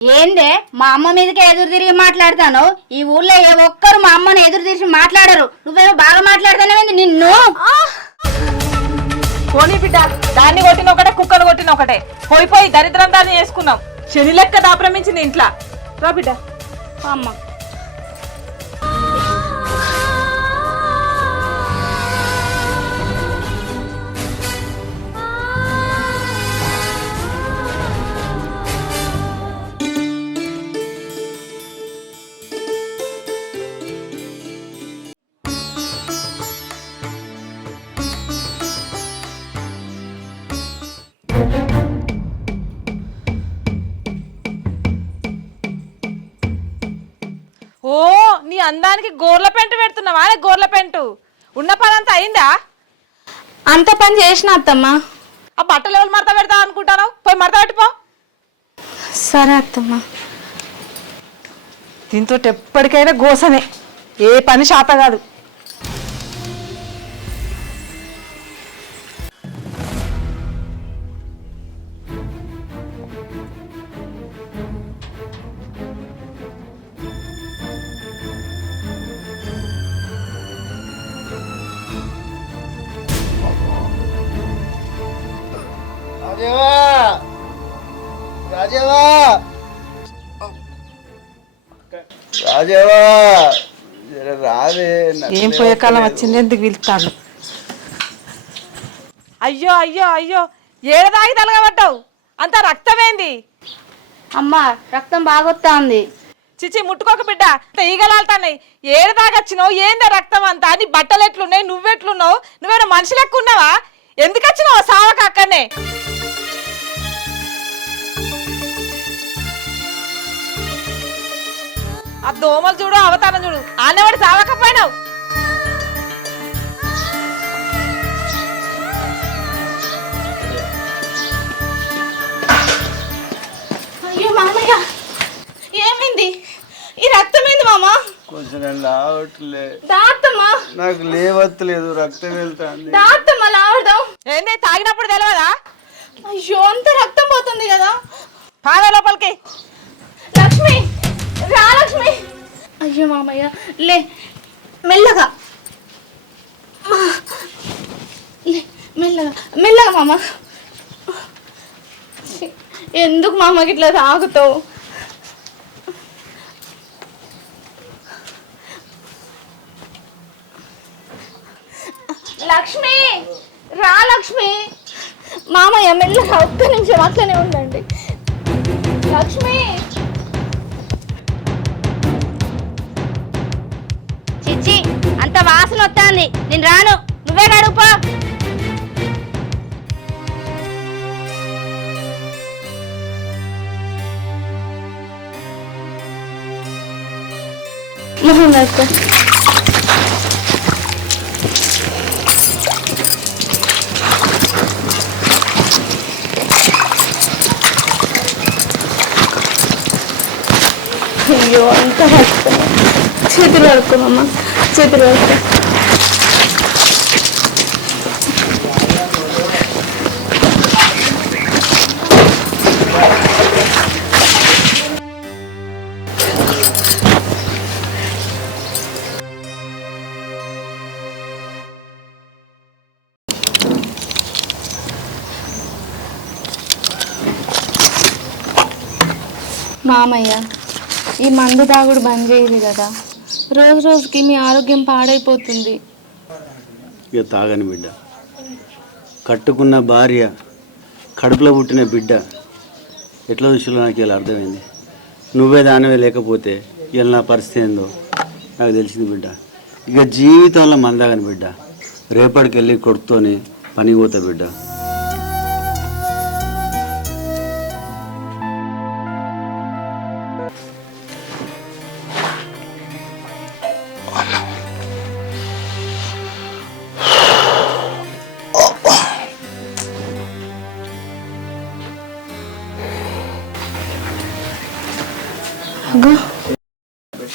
ఏందే? మా అమ్మ మీదకే ఎదురు తిరిగి మాట్లాడతాను? ఈ ఊర్లో ఏ ఒక్కరు మా అమ్మని ఎదురు తిరిగి మాట్లాడరు. నువ్వేమో బాగా మాట్లాడతానేది నిన్ను? పోనీ బిడ్డ దాన్ని కొట్టిన ఒకటే కుక్కను కొట్టిన ఒకటే. పోయి పోయి దరిద్రం దాన్ని చేసుకున్నాం శని లెక్క దాప్రమించింది ఇంట్లో. రా బిడ్డ. అమ్మ. అందానికి గోర్ల పెంట పెడుతున్నావా? అనే గోర్ల పెంటు. ఉన్న పని అంతా అయిందా? అంత పని చేసిన అత్తమ్మ. ఆ బట్టలు ఎవరు మడత పెడతా అనుకుంటాను పోయి మడత పెట్టిపో సరే అత్తమ్మ. దీంతో ఎప్పటికైనా గోసనే. ఏ పని శాత కాదు. ఏం పోయే కాలం వచ్చింది ఎందుకు పిలుస్తాను? అయ్యో అయ్యో అయ్యో ఏడదాగి తలగబడ్డావు? అంత రక్తమేంది? అమ్మ రక్తం బాగొత్తాంది. చిచి ముట్టుకోక బిడ్డ ఈగలాడుతున్నాయి. ఏడు దాగచ్చినావు ఏందా రక్తం అంతా? నీ బట్టలు ఎట్లున్నాయి? నువ్వెట్లున్నావు? నువ్వేనా మనిషి లెక్క ఉన్నావా? ఎందుకు వచ్చినావు సావక అక్కడనే? ఆ దోమలు చూడు అవతారం చూడు. ఆనవాడి సావకపోయినావు అయ్యో మామయ్య ఏమైంది? ఈ రక్తం ఏంది మామ? కొంచెం లావట్లే. దాత్తమ్మ. నాకు లేవత్తలేదు రక్తం వెళ్తాంది. దాత్తమ్మ లావడం ఏంది తాగినప్పుడు తెలియదా అయ్యో అంత రక్తం పోతుంది కదా. పాద లోపలికి. లక్ష్మి రా లక్ష్మి. అయ్యో మామయ్య లే మెల్లగా. లే మెల్లగా మెల్లగా మామ. ఎందుకు ఎందుకు అమ్మకి ఇట్లా తాగుతావు? లక్ష్మి! రా లక్ష్మి! మామయ్య మెల్లగా ఒక్క నిమిషం అట్లనే ఉండండి. లక్ష్మి! చిచ్చి అంత వాసన వస్తుంది. నేను రాను. నువ్వే కడుపో మొహం కడుక్కో అయ్యో అంత రక్తం చేతులు కడుక్కోమమ్మ చేతులు కడుక్కో మామయ్య ఈ మందు తాగుడు బంద్ చేయదు కదా. రోజు రోజుకి మీ ఆరోగ్యం పాడైపోతుంది. ఇక తాగని బిడ్డ. కట్టుకున్న భార్య కడుపులో పుట్టిన బిడ్డ ఎట్లా చూసిలో నాకు ఇలా అర్థమైంది. నువ్వే దానివే లేకపోతే ఇలా నా పరిస్థితి ఏందో నాకు తెలిసింది బిడ్డ. ఇక జీవితంలో మందాగని బిడ్డ. రేపటికి వెళ్ళి కొడుతూనే పని పోతా బిడ్డ.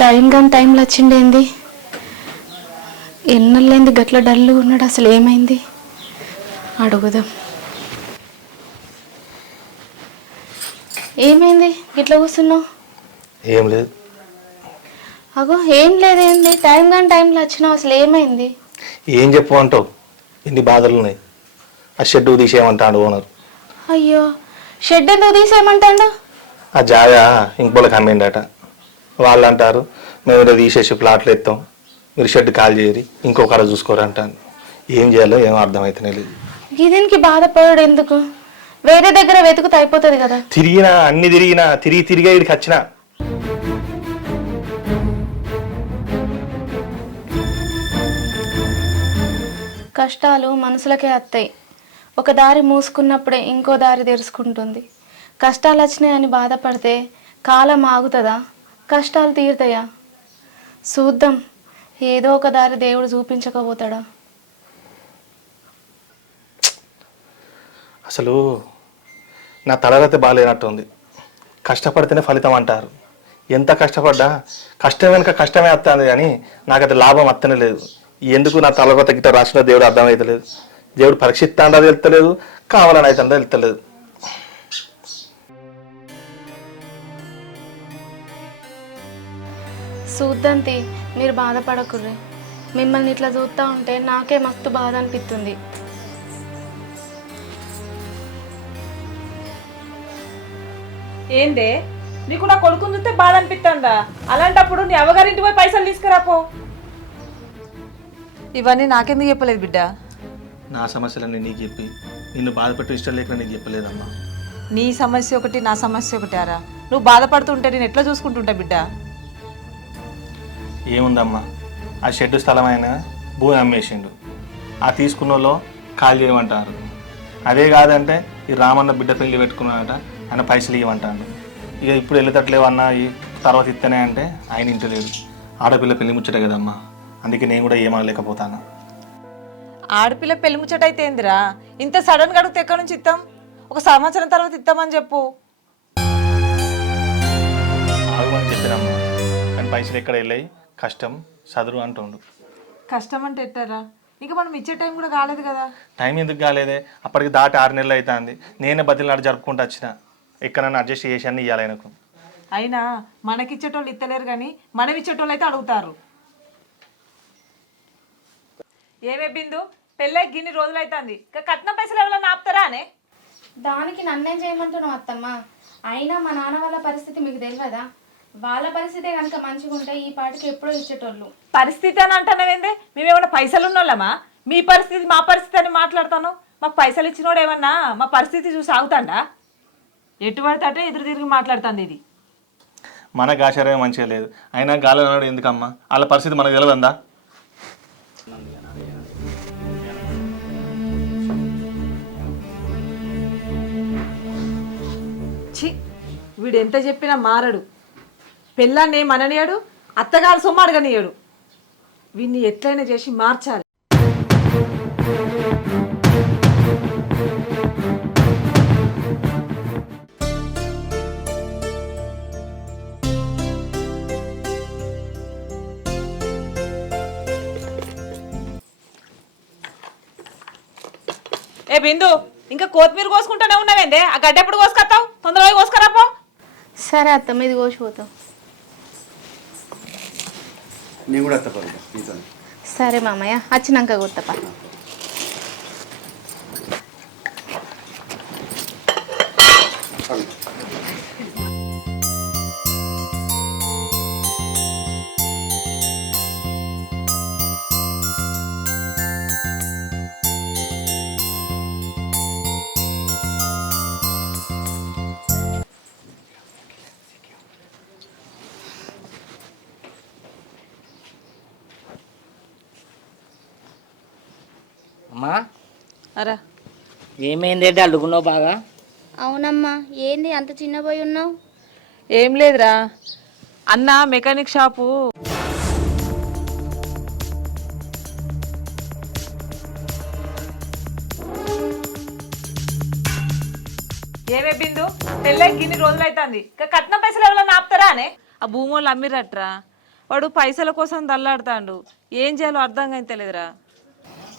టైం కానీ టైంలో వచ్చిండేంది? ఎన్నెళ్ళేంది గట్ల డల్లు ఉన్నాడు అసలు ఏమైంది? అడుగుదాం. ఏమైంది? గిట్ల కూర్చున్నావు? ఏం లేదు. అగో ఏం లేదేంది? టైం కానీ టైంలో వచ్చినావు అసలు ఏమైంది? ఏం చెప్పు అంటావు? ఇన్ని బాధలు ఉన్నాయి. ఆ షెడ్ తీసేయమంటాడు ఓనర్? అయ్యో షెడ్ ఎందుకు తీసేయమంటాడు? ఆ జాగా ఇంకోళ్ళకి అమ్మిండట వాళ్ళు అంటారు మేము ఇలా తీసేసి ప్లాట్లు ఎత్తాం మీరు షెడ్ కాల్ చేయరి ఇంకొకరు చూసుకోరు అంటాను. ఏం చేయాలో ఏం అర్థమవుతూనే లేదు. దీనికి బాధపడడు ఎందుకు? వేరే దగ్గర వెతుకుతే అయిపోతుంది కదా. తిరిగినా అన్ని తిరిగినా తిరిగి తిరిగి ఇక్కడికి వచ్చినా. కష్టాలు మనసులకే వస్తాయి ఒక దారి మూసుకున్నప్పుడే ఇంకో దారి తెరుచుకుంటుంది. కష్టాలు వచ్చినాయని బాధపడితే కాలం ఆగుతుందా? కష్టాలు తీరుతాయా? చూద్దాం ఏదో ఒక దారి దేవుడు చూపించకపోతాడా? అసలు నా తలరత బాగాలేనట్టుంది కష్టపడితేనే ఫలితం అంటారు. ఎంత కష్టపడ్డా కష్టం వెనుక కష్టమే వస్తుంది కానీ నాకు అది లాభం వస్తనే లేదు. ఎందుకు నా తలరత గిట్ట రాసిన దేవుడు అర్థమైతలేదు. దేవుడు పరీక్షిస్తాడా వెళ్తలేదు కావాలని అయితే వెళ్తలేదు చూద్దంతి మీరు బాధపడకుర్రి. మిమ్మల్ని ఇట్లా చూస్తూ ఉంటే నాకే మస్తు బాధ అనిపిస్తుంది ఏందే? నీకు నా కొడుకుని చూస్తే బాధ అనిపిస్తుందా అలాంటప్పుడు నీ అవ్వగారింటి పోయి పైసలు తీసుకురాపో ఇవన్నీ నాకెందుకు చెప్పలేదు బిడ్డ? నా సమస్యలన్నీ నీకు చెప్పి నిన్ను బాధపెట్టే ఇష్టం లేకుండా నీకు చెప్పలేదమ్మా. నీ సమస్య ఒకటి నా సమస్య ఒకటి ఆరా. నువ్వు బాధపడుతుంటే నేను ఎట్లా చూసుకుంటుంటా బిడ్డ? ఏముందమ్మా? ఆ షెడ్ స్థలమైన భూమి అమ్మేసిండు. ఆ తీసుకున్న వాళ్ళు కాల్ చేయమంటారు అదే కాదంటే ఈ రామన్న బిడ్డ పెళ్ళి పెట్టుకున్నాడట ఆయన పైసలు ఇవ్వమంటాడు ఇక ఇప్పుడు వెళ్ళేటట్లేవు అన్న ఈ తర్వాత ఇస్తేనే అంటే ఆయన ఇంటలేదు ఆడపిల్ల పెళ్ళి ముచ్చట కదమ్మా. అందుకే నేను కూడా ఏమనలేకపోతాను. ఆడపిల్ల పెళ్ళి ముచ్చట అయితే ఏందిరా? ఇంత సడన్గా అడిగితే ఎక్కడి నుంచి ఇస్తాం ఒక సంవత్సరం తర్వాత ఇస్తామని చెప్పు. ఆగమని చెప్పానమ్మా. కానీ పైసలు ఎక్కడ వెళ్ళాయి? కష్టం చదువు అంటుండు. కష్టం అంటే ఎట్టారా? ఇంకా మనం ఇచ్చే టైం కూడా కాలేదు కదా? టైం ఎందుకు కాలేదే? అప్పటికి దాటి ఆరు నెలలు అవుతుంది నేనే బదిలీనాడు జరుపుకుంటూ వచ్చిన. ఎక్కడన్నా అడ్జస్ట్ చేసి అన్ని ఇవ్వాలి ఆయనకు అయినా మనకిచ్చేటోళ్ళు ఇత్తలేరు కానీ మనం ఇచ్చేటోళ్ళు అయితే అడుగుతారు. ఏమే బిందు? పెళ్ళై గిన్ని రోజులు అవుతుంది ఇక కట్నం పైసలు ఎవరైనా ఆపుతారా అనే? దానికి నన్నేం చేయమంటున్నావు అత్తమ్మ? అయినా మా నాన్న వాళ్ళ పరిస్థితి మీకు తెలియదా? వాళ్ళ పరిస్థితే కనుక మంచిగా ఉంటే ఈ పాటికి ఎప్పుడో ఇచ్చేటోళ్ళు. పరిస్థితి అని అంటున్నావేంది? మేమేమన్నా పైసలు ఉన్నోళ్ళమా మీ పరిస్థితి మా పరిస్థితి అని మాట్లాడతాను మాకు పైసలు ఇచ్చినోడు ఏమన్నా మా పరిస్థితి చూసి ఆగుతాండా? ఎటు పడితే అటే ఎదురు తిరిగి మాట్లాడుతుంది ఇది. మనకు ఆచార్యం మంచిగా లేదు. అయినా గాలి అన్నాడు ఎందుకమ్మా? వాళ్ళ పరిస్థితి మనకు తెలియదందా ఛీ వీడు ఎంత చెప్పినా మారడు. పెళ్ళాన్ని మననియాడు అత్తగారు సొమ్ము అడగనియాడు వీడిని ఎట్లయినా చేసి మార్చాలి. ఏ బిందు ఇంకా కొత్తిమీర కోసుకుంటూనే ఉన్నావేందే? ఆ గడ్డ ఎప్పుడు కోసుకొస్తావు? తొందరగా కోసుకురాపో. సరే అత్తమ్మ ఇది కోసిపోతాం. నేను కూడా సరే మామయ్య వచ్చినాక గుర్తపా అమ్మా ఏమైంది అల్లుకున్నావు బాగా? అవునమ్మా. ఏంది? అంత చిన్నపోయి ఉన్నావు? ఏం లేదురా. అన్న మెకానిక్ షాపు. ఏమే బిందు? పెళ్ళై గిన్ని రోజులు అవుతుంది ఇక కట్నం పైసలు ఎవరైనా ఆపుతారా అనే? ఆ భూమి వాళ్ళు అమ్మిరట్రా వాడు పైసల కోసం దల్లాడుతాండు. ఏం చేయాలో అర్థం కానీ తెలియదురా.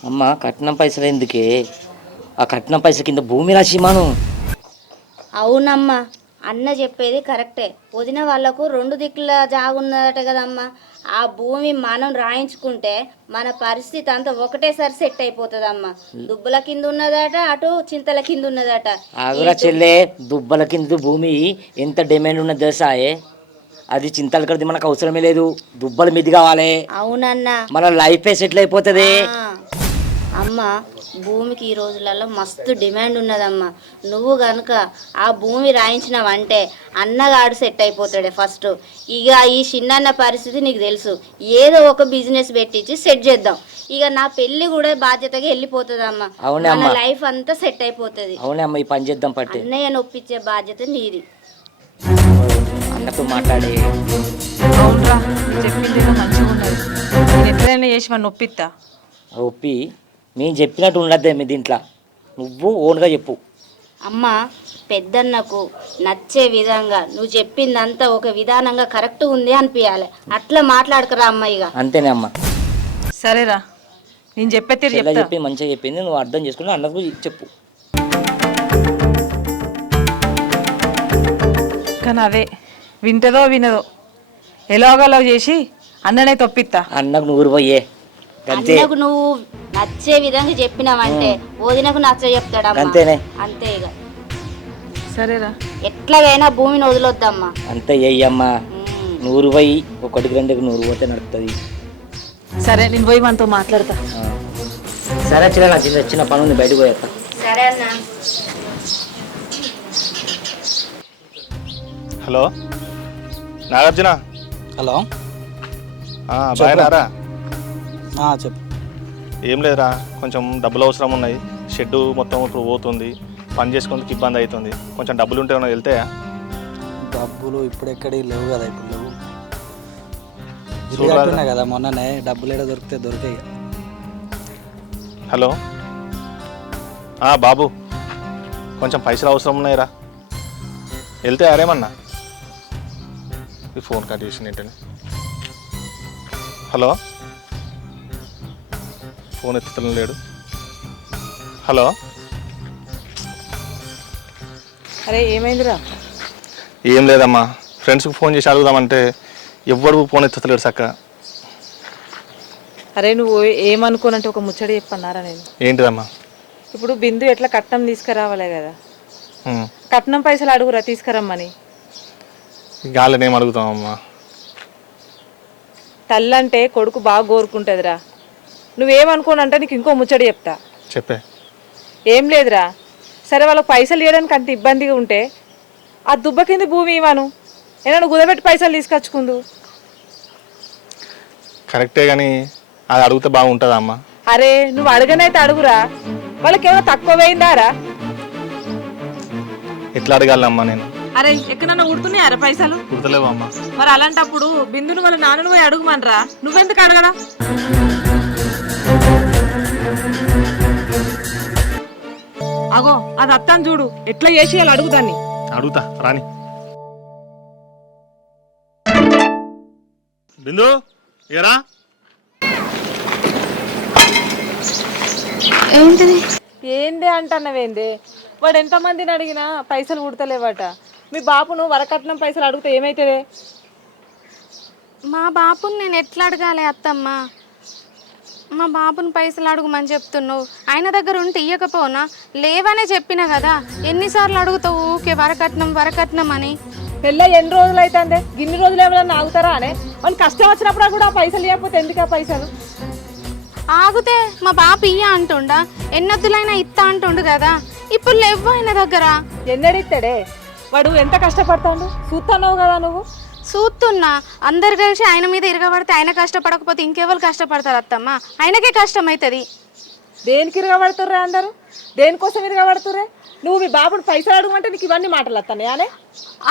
అమ్మ కట్నం పైసలు ఎందుకే? ఆ కట్నం పైసల కింద భూమి రాసి మనం. అవునమ్మా అన్న చెప్పేది కరెక్టే. వదిన వాళ్ళకు రెండు దిక్కుల జాగున్నదట కదమ్మా. ఆ భూమి మనం రాయించుకుంటే మన పరిస్థితి అంతా ఒకటేసారి సెట్ అయిపోతుందమ్మా. దుబ్బల కింద ఉన్నదట అటు చింతల కింద ఉన్నదట ఆగురా చెల్లే దుబ్బల కింద భూమి ఎంత డిమాండ్ ఉన్న దశాయే అది చింతల కడితే మనకు అవసరమే లేదు. దుబ్బల మీది కావాలి. అవునన్నా. మన లైఫే సెటిల్ అయిపోతుంది. అమ్మ భూమికి ఈ రోజులలో మస్తు డిమాండ్ ఉన్నదమ్మా. నువ్వు గనుక ఆ భూమి రాయించినావంటే అన్నగాడు సెట్ అయిపోతాడే ఫస్ట్. ఇక ఈ చిన్నన్న పరిస్థితి నీకు తెలుసు. ఏదో ఒక బిజినెస్ పెట్టించి సెట్ చేద్దాం. ఇక నా పెళ్ళి కూడా బాధ్యతగా వెళ్ళిపోతుందమ్మా. మన. లైఫ్ అంతా సెట్ అయిపోతుంది. అవునే అమ్మ ఈ పని చేద్దాం పట్టి. అన్నయ్య నొప్పించే బాధ్యత నీది. అన్నతో మాట్లాడి. అవునరా చెప్పింది ఏదో మంచిగా ఉన్నది. నేను ఎట్లయినా చేసి ఒప్పిస్తా ఒప్పి మేము చెప్పినట్టు ఉండద్దే మీ దీంట్లో. నువ్వు ఓన్గా చెప్పు. అమ్మ పెద్దన్నకు నచ్చే విధంగా నువ్వు చెప్పిందంతా ఒక విధానంగా కరెక్ట్ ఉంది అనిపించాలి అట్లా మాట్లాడకరా అమ్మ ఇక అంతేనే అమ్మ. సరేరా. నేను చెప్పే తీరు చెప్తా. చెప్పి మంచిగా చెప్పింది నువ్వు అర్థం చేసుకుని అన్నకు చెప్పు. కానీ అదే వింటదో వినదో ఎలాగోలా చేసి అన్ననే తొప్పిస్తా అన్నకు నూరు పోయే అంతే అన్నకు నువ్వు నచ్చే విధంగా చెప్పినావంటే వదినకు నచ్చ చెప్తాడమ్మా. అంతేనే. అంతే ఇక. సరేరా. ఎట్లాగైనా భూమిని వదిలొద్దమ్మా. అంతే అయ్యమ్మా ఉమ్. నూరు పోయి ఒకటికి రెండుకి నూరు పోతే నడుస్తుంది సరే నేను పోయి మనతో మాట్లాడతా. సరే చిన్న నాకు చిన్న చిన్న పని ఉంది బయటకు పోయేస్తా సరే అన్నా. హలో. నాగార్జున? హలో. ఆ, బాగున్నారా ఆ, చెప్పు. ఏం లేదురా కొంచెం డబ్బులు అవసరం ఉన్నాయి. షెడ్ మొత్తం ఇప్పుడు పోతుంది పని చేసుకుందుకు ఇబ్బంది అవుతుంది. కొంచెం డబ్బులు ఉంటే ఏమైనా వెళ్తాయా? డబ్బులు ఇప్పుడు ఎక్కడికి లేవు కదా ఇప్పుడు లేవు. ఇల్లు చూడాలి. కట్టున్నా కదా మొన్ననే డబ్బులు ఏడ దొరికితే దొరికాయి. హలో? ఆ, బాబు. కొంచెం పైసలు అవసరం ఉన్నాయిరా. వెళ్తే అరేమన్నా ఈ ఫోన్ కట్ చేసిన ఏంటని. హలో? ఫోన్ ఎత్తుతడం లేడు. హలో? అరే ఏమైందిరా? ఏం లేదమ్మా. ఫ్రెండ్స్కి ఫోన్ చేసి అడుగుదామంటే ఎవ్వడు ఫోన్ ఎత్తుతలేడు చక్క అరే నువ్వు ఏమనుకోనంటే ఒక ముచ్చడి చెప్పన్నారా నేను? ఏంటిదమ్మా? ఇప్పుడు బిందు ఎట్లా కట్నం తీసుకురావాలే కదా. కట్నం పైసలు అడుగురా తీసుకురమ్మని. గాలిని ఏం అడుగుతామమ్మా? తల్లంటే కొడుకు బాగా కోరుకుంటుందిరా. నువ్వేమనుకోనంటే నీకు ఇంకో ముచ్చడి చెప్తా. చెప్పే. ఏం లేదురా. సరే వాళ్ళకి పైసలు ఇవ్వడానికి అంత ఇబ్బందిగా ఉంటే ఆ దుబ్బ కింద భూమి ఇవ్వను. ఏదైనా కుదబెట్టి పైసలు తీసుకొచ్చుకుందు. కరెక్టే కానీ అది అడిగితే బాగుంటుందా అమ్మా అరే నువ్వు అడగనైతే అడుగురా. వాళ్ళకి ఏమైనా తక్కువ పోయిందారా? ఎట్లా అడగాలమ్మా నేను? అరే ఎక్కడన్నా ఉడుతున్నాయారా పైసలు? గుర్తులేవు అమ్మా మరి అలాంటప్పుడు బిందును వాళ్ళ నాన్నను పోయి అడుగుమనరా? నువ్వెందుకు అడగడా అగో అది అత్తాను చూడు. ఎట్లా చేసి వాళ్ళు అడుగుదాన్ని అడుగుతా రాని. బిందు ఇయరా ఏంటిది? ఏంది అంటున్నావేంది? వాడు ఎంతమందిని అడిగినా పైసలు కుడతలేవట మీ బాపును వరకట్నం పైసలు అడిగితే ఏమైతుంది? మా బాపుని నేను ఎట్లా అడగాలి అత్తమ్మ? మా బాబుని పైసలు అడుగుమని చెప్తున్నావు. ఆయన దగ్గర ఉంటే ఇయ్యకపోనా? లేవనే చెప్పినా కదా. ఎన్నిసార్లు అడుగుతావు? ఊకే వరకట్నం వరకట్నం అని. పెళ్ళ ఎన్ని రోజులు అవుతుంది ఇన్ని రోజులు ఏమైనా ఆగుతారా అనే? వాళ్ళు కష్టం వచ్చినప్పుడు కూడా పైసలు ఇవ్వకపోతే ఎందుకు ఆ పైసలు? ఆగితే మా బాపు ఇయ్య అంటుండా. ఎన్నొద్దులైనా ఇత్తా అంటుండు కదా. ఇప్పుడు లేవు ఆయన దగ్గర. ఎన్నడిస్తాడే వాడు ఎంత కష్టపడతాడు? చూస్తున్నావు కదా నువ్వు? చూస్తున్నా అందరు కలిసి ఆయన మీద ఇరగబడితే ఆయన కష్టపడకపోతే ఇంకెవరు కష్టపడతారు అత్తమ్మ? ఆయనకే కష్టం అవుతుంది దేనికి ఇరగబడుతుర్రే అందరూ? దేనికోసం ఇరగబడుతుర్రే? నువ్వు మీ బాబుని పైసలు అడగమంటే నీకు ఇవన్నీ మాటలు అనే?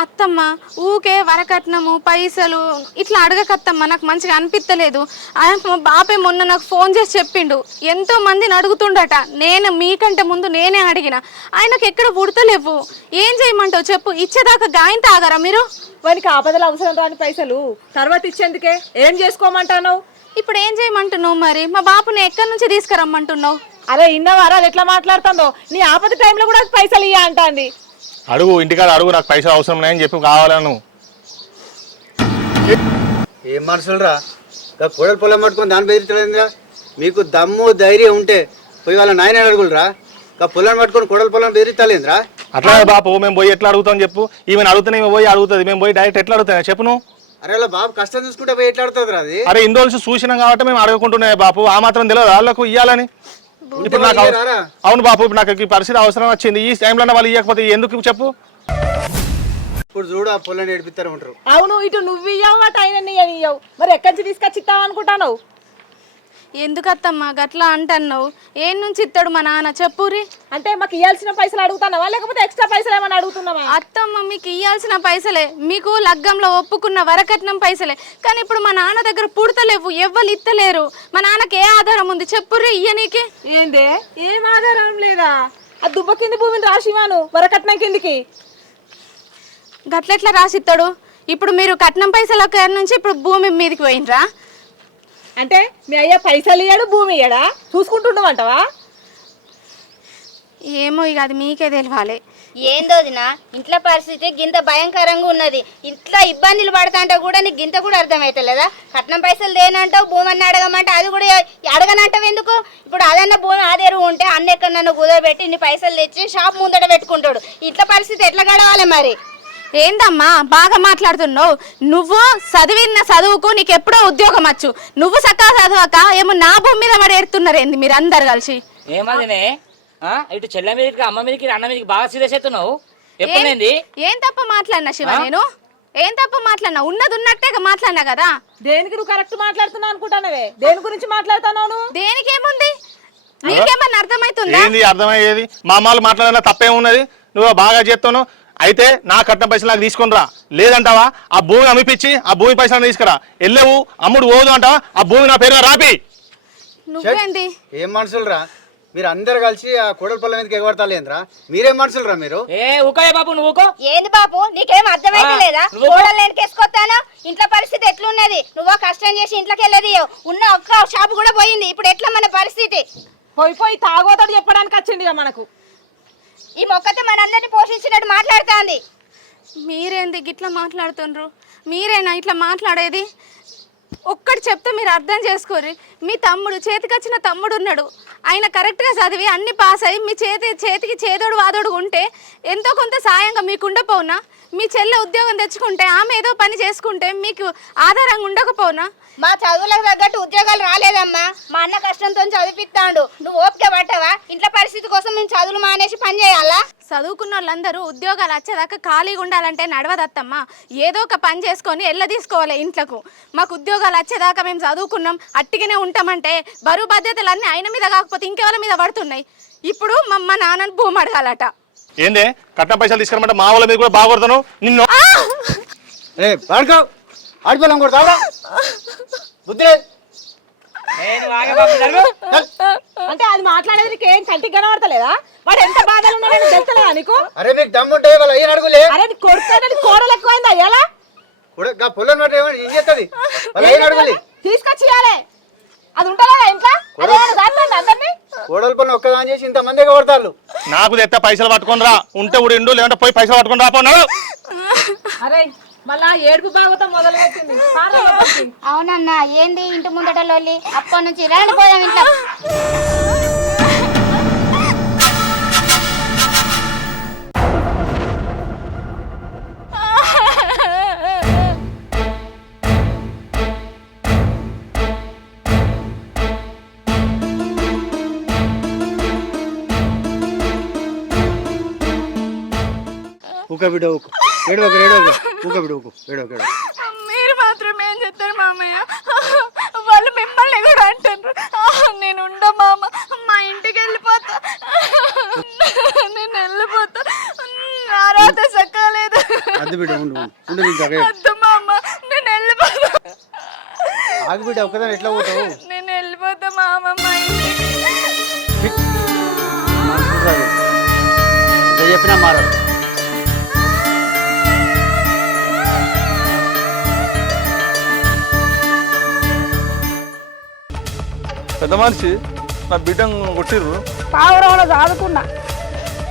అత్తమ్మ ఊకే వరకట్నము పైసలు ఇట్లా అడగకత్తమ్మ నాకు మంచిగా అనిపించలేదు ఆయన మా బాపే మొన్న నాకు ఫోన్ చేసి చెప్పిండు. ఎంతో మందిని అడుగుతుండట. నేను మీకంటే ముందు నేనే అడిగిన. ఆయనకు ఎక్కడ పుడతలేవు. ఏం చేయమంటావు చెప్పు. ఇచ్చేదాకా గాయం తాగరా మీరు? వానికి ఆపదలు అవసరం రాని పైసలు తర్వాత ఇచ్చేందుకే? ఏం చేసుకోమంటావు ఇప్పుడు ఏం చేయమంటున్నావు మరి? మా బాపుని ఎక్కడి నుంచి తీసుకురమ్మంటున్నావు? అరే ఇన్నవారా అది ఎట్లా మాట్లాడుతుందో? నీ ఆపద టైంలో కూడా పైసలు ఇయ్య అంటాంది. అడుగు ఇంటికాడ అడుగు నాకు పైసలు అవసరం ఉన్నాయని చెప్పి కావాలను ఏం మనుషులు రా కోడలు పొలం పట్టుకొని దాని బెదిరించలేదురా మీకు దమ్ము ధైర్యం ఉంటే పోయి వాళ్ళ నాయన అడుగులరా? ఇంకా పొలం పట్టుకొని కోడలు పొలం బెదిరించలేదురా అట్లా బాపు మేము పోయి ఎట్లా అడుగుతాం చెప్పు. ఈమెను అడుగుతానే ఈమె పోయి అడుగుతుంది. మేము పోయి డైరెక్ట్ ఎట్లా అడుగుతాయి చెప్పు నువ్వు? అరే బాబు కష్టం చూసుకుంటే పోయి ఎట్లా ఆడుతుంది అది? అరే ఇన్ని రోజులు చూసినాం కాబట్టి మేము అడగకుంటున్నాయి బాపు. ఆ మాత్రం తెలియదు వాళ్ళకు ఇవ్వాలని ఇప్పుడు నాకు అవ-? అవును బాపు ఇప్పుడు నాకు ఈ పరిస్థితి అవసరం వచ్చింది. ఈ టైంలో వాళ్ళు ఇవ్వకపోతే ఎందుకు చెప్పు? ఇప్పుడు చూడు ఆ పొలం ఏడిపిస్తారు ఉంటారు అవును ఇటు నువ్వు ఇయ్యవు అటు ఆయన ఇయ్యవు. మరి ఎక్కడి నుంచి తీసుకొచ్చి ఇస్తావు అనుకుంటాను ఎందుకు అత్తమ్మా గట్లా అంటున్నావు? ఏం నుంచి ఇస్తాడు మా నాన్న? చెప్పురి అంటే మాకు ఇవ్వాల్సిన పైసలు అడుగుతున్నావా? లేకపోతే ఎక్స్ట్రా పైసలు ఏమైనా అడుగుతున్నావా? అత్తమ్మ మీకు ఇయ్యాల్సిన పైసలే. మీకు లగ్గంలో ఒప్పుకున్న వరకట్నం పైసలే. కానీ ఇప్పుడు మా నాన్న దగ్గర పుడతలేవు. ఎవ్వరు ఇత్తలేరు. మా నాన్నకి ఏ ఆధారం ఉంది? చెప్పుర్రి ఇయ్యనీకి ఏందే? ఏం ఆధారం లేదా? ఆ దుబ్బ కింది భూమిని రాసివాను వరకట్నం కిందికి. గట్లెట్లా రాసిస్తాడు ఇప్పుడు మీరు కట్నం పైసల కాడ నుంచి ఇప్పుడు భూమి మీదకి పోయినరా అంటే మీ అయ్య పైసలు ఇయ్యాడు భూమి ఇయ్యడా? చూసుకుంటుండమంటావా? ఏమో ఇక అది మీకే తెలియాలి ఏందోదినా ఇంట్లో పరిస్థితి గింత భయంకరంగా ఉన్నది. ఇంట్లో ఇబ్బందులు పడతాంటే కూడా నీకు గింత కూడా అర్థమవుతలేదా కట్నం పైసలు దేనంటావు భూమి అన్న అడగమంటే అది కూడా అడగనంటావు ఎందుకు? ఇప్పుడు అదన్న భూమి ఆదేరు ఉంటే అన్న ఎక్కడన్నా కుదరబెట్టి ఇన్ని పైసలు తెచ్చి షాప్ ముందట పెట్టుకుంటాడు. ఇంట్లో పరిస్థితి ఎట్లా గడవాలి మరి? ఏందమ్మా బాగా మాట్లాడుతున్నావు? నువ్వు చదివిన చదువుకు నీకు ఎప్పుడో ఉద్యోగం వచ్చు. నువ్వు చక్కగా చదవక ఏమో నా భూమి మీద పడేస్తున్నారు ఏంది మీరు అందరు కలిసి ఏమదినే ఆ? ఇటు చెల్లె మీదకి అమ్మ మీదకి అన్న మీదకి బాగా సీరియస్ అవుతున్నావు? ఎప్పుడైంది ఏం తప్ప మాట్లాడినా శివ నేను? ఏం తప్ప మాట్లాడినా? ఉన్నది ఉన్నట్టే మాట్లాడినా కదా? దేనికి నువ్వు కరెక్ట్ మాట్లాడుతున్నావు అనుకుంటానవే? దేని గురించి మాట్లాడుతున్నావు దేనికి ఏముంది నీకేమన్నా అర్థమవుతుందా ఏంది అర్థమయ్యేది? మా అమ్మాలు మాట్లాడినా తప్పేమున్నది? నువ్వు బాగా చెప్తాను అయితే నా కట్నం పైసలు నాకు తీసుకొని రా లేదంటావా? ఆ భూమి అమ్మిపిచ్చి ఆ భూమి పైసలు తీసుకురా. వెళ్ళవు అమ్ముడు పోదు అంటావా? ఆ భూమి నా పేరు రాపి. ఏం మనుషులు రా మీరు అందరు కలిసి ఆ కోడల పొలం మీదకి ఎగబడతాలేంద్రా మీరేం మనుషులు రా మీరు? ఏ ఊకాయ బాబు నువ్వు ఊకో. ఏంది బాపు నీకేం అర్థమైతలేదా ఆ, నువ్వు- కోడలు వెనకేసుకొస్తాను ఇంట్లో పరిస్థితి ఎట్లున్నది? నువ్వు కష్టం చేసి ఇంట్లోకి వెళ్ళేది ఉన్న ఒక్క షాప్ కూడా పోయింది. ఇప్పుడు ఎట్లా మన పరిస్థితి? పోయి పోయి తాగోతాడు చెప్పడానికి వచ్చింది ఇక మనకు. ఈ మొక్కతో మనందరినీ పోషించినట్టు మాట్లాడుతుంది. మీరేంది గిట్లా మాట్లాడుతుండ్రు? మీరేనా ఇట్లా మాట్లాడేది? ఒక్కటి చెప్తే మీరు అర్థం చేసుకోరు. మీ తమ్ముడు చేతికొచ్చిన తమ్ముడు ఉన్నాడు. ఆయన కరెక్ట్గా చదివి అన్ని పాస్ అయ్యి మీ చేతి చేతికి చేదోడు వాదోడు ఉంటే ఎంతో కొంత సాయంగా మీకు ఉండపోనా మీ చెల్లె ఉద్యోగం తెచ్చుకుంటే ఆమె ఏదో పని చేసుకుంటే మీకు ఆధారంగా ఉండకపోనా? మా చదువులకు తగ్గట్టు ఉద్యోగాలు రాలేదమ్మా. మా అన్న కష్టంతో చదివిస్తాడు నువ్వు ఓపిక పట్టవా? ఇంట్లో పరిస్థితి కోసం మేము చదువులు మానేసి పని చేయాలా? చదువుకున్న వాళ్ళందరూ ఉద్యోగాలు వచ్చేదాకా ఖాళీగా ఉండాలంటే నడవదత్తమ్మా. ఏదో ఒక పని చేసుకొని ఎల్ల తీసుకోవాలి ఇంట్లకు. మాకు ఉద్యోగాలు వచ్చేదాకా మేము చదువుకున్నాం అట్టిగానే ఉంటామంటే బరువు బాధ్యతలు అన్నీ ఆయన మీద కాకపోతే ఇంకెవరి మీద పడుతున్నాయి. ఇప్పుడు మా మా నాన్నని భూమి అడగాలట. ఏందే? కట్నం పైసలు తీసుకురమంటే మా వాళ్ళ మీద కూడా బాగా కొడతాను నిన్ను ఏ పడుకో ఆడిపోలేం కొడతావా బుద్ధి లేదు. నేను ఆగే బాబు జరుగు. అంటే అది మాట్లాడేది నీకు ఏం కంటికి కనబడతలేదా? వాడు ఎంత బాధలు ఉన్నాడని తెలుస్తలేదా నీకు? అరే మీకు దమ్ముంటే వాళ్ళ అయ్యని అడుగులే? అరే నీ కొడుకు కూరలు ఎక్కువైందా ఎలా? పొలం ఏం చేస్తుంది? వాళ్ళ అయ్యని అడుగులే? తీసుకొచ్చి ఇవ్వాలి. అది ఉంటుందా ఇంట్లో? అదే దాంట్లో అందరినీ? కోడల పొలం ఒక్కదాని చేసి ఇంతమంది ఎగబడతారు. నాకు తెత్త పైసలు పట్టుకొని రా. ఉంటే ఉడిండు లేదంటే పోయి పైసలు పట్టుకొని రాపోన్నాడు అరే మళ్ళా ఏడుపు బాగుతాం మొదలు పెట్టింది అవునన్నా ఏంది ఇంటి ముందట లొల్లి? అప్పటి నుంచి రండి పోదాం ఇంట్లో. ఊక బిడ్డ ఊకు. ఏడవకు ఏడవకు ఊక. బిడ్డ ఊకు. ఏడవకు ఏడవకు మీరు మాత్రం ఏం చెప్తారు మామయ్య? వాళ్ళు మిమ్మల్ని కూడా అంటారు నేను ఉండ మామ. మా ఇంటికి వెళ్ళిపోతా. నేను వెళ్ళిపోతా. ఆరాధ సక్కలేదు అది బిడ్డ ఉండు ఉండు. వద్దు మామ. నేను వెళ్ళిపోతా. ఆగు బిడ్డ ఒక్కదాని ఎట్లా పోతావు? నేను వెళ్ళిపోతా మామ మా ఇంటికి. చెప్పినా మారాడు పెద్ద మనిషి నా బిడ్డ కొట్టిర్రు. పావురంలో చదువుకున్నా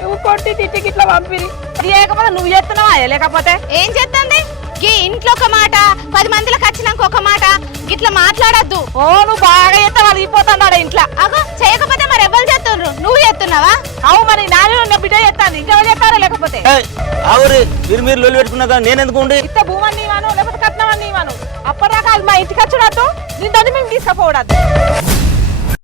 నువ్వు కొట్టి తిట్టికి ఇట్లా పంపిరి. చేయకపోతే నువ్వు చేస్తున్నావా? లేకపోతే? ఏం చేస్తుంది గీ ఇంట్లో ఒక మాట పది మందిలకు వచ్చినాక ఒక మాట గిట్లా మాట్లాడద్దు. ఓ నువ్వు బాగా చేస్తే వాళ్ళు ఇపోతున్నాడు ఇంట్లో. అగో చేయకపోతే మరి ఎవరు చేస్తుండ్రు? నువ్వు చేస్తున్నావా? అవు మరి నాని ఉన్న బిడ్డ చేస్తాను ఇంకెవరు చేస్తారో లేకపోతే? ఆవురి మీరు మీరు లొల్లి పెట్టుకున్నాక నేను ఎందుకు ఉండి? ఇస్తే భూమని నీవాను లేకపోతే కట్నం అని నీవాను? అప్పటిదాకా అది మా ఇంటికి వచ్చుడద్దు నీ దాన్ని మేము తీసుకుపోవడద్దు